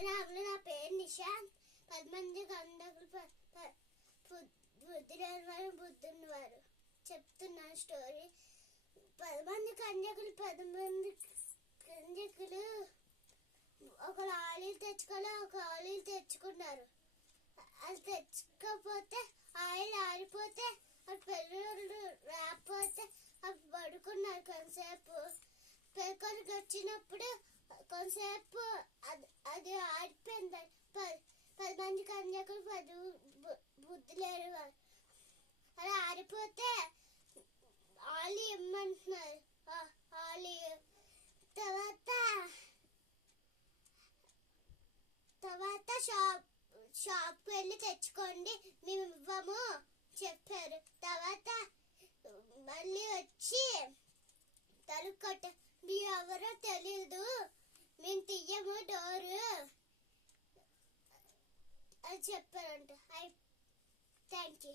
వందనాలు. నా పేరు నిశాంత్. 10 మంది గంధకులు బుద్ధి లేని వారు బుద్ధుని వారు. చెప్తున్నాను స్టోరీ. 10 మంది కన్యకులు ఒక ఆయిల్ తెచ్చుకోవాలి, ఒక ఆయిల్ తెచ్చుకున్నారు. అది తెచ్చుకోకపోతే ఆయిల్ ఆరిపోతే పెళ్ళిళ్ళు రాకపోతే అవి పడుకున్నారు. కొంతసేపు పెళ్ళికొడుకు వచ్చినప్పుడు కొంతసేపు అది ఆరిపోయింది. 10 మంది కన్యకులు బుద్ధి లేని వారు. అలా ఆరిపోతే ఆలి ఇమ్మంటున్నారు. ఆలి తర్వాత షాప్కి వెళ్ళి తెచ్చుకోండి, మేము ఇవ్వము చెప్పారు. తర్వాత మళ్ళీ వచ్చి తలుపు కొట్ట, మీరు ఎవరో తెలీదు, మేము తీయము డోరు అని చెప్పారంట. Thank you.